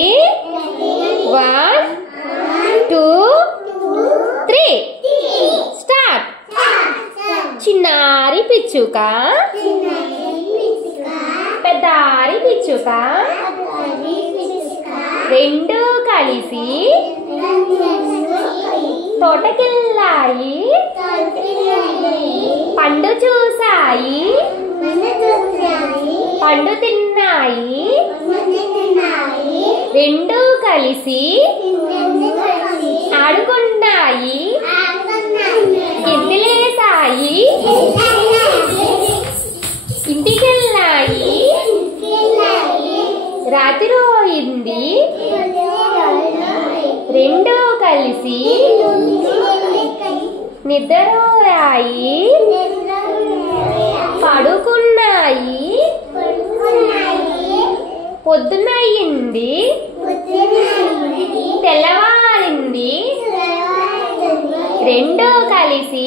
1 2 3 start. చిన్నారి పిచ్చుక పెద్దారి పిచ్చుక రెండు కలిసి తోటకెళ్ళాయి, పండు చూసాయి, పండు తిన్నాయి, రెండు కలిసి ఆడుకున్నాయి, గింతలేసాయి, ఇంటికెళ్ళాయి, రాత్రి రోయింది, రెండు కలిసి నిద్రపోయాయి, పడుకున్నాయి, పొద్దునయ్యింది, తెల్లవారింది, రెండు కలిసి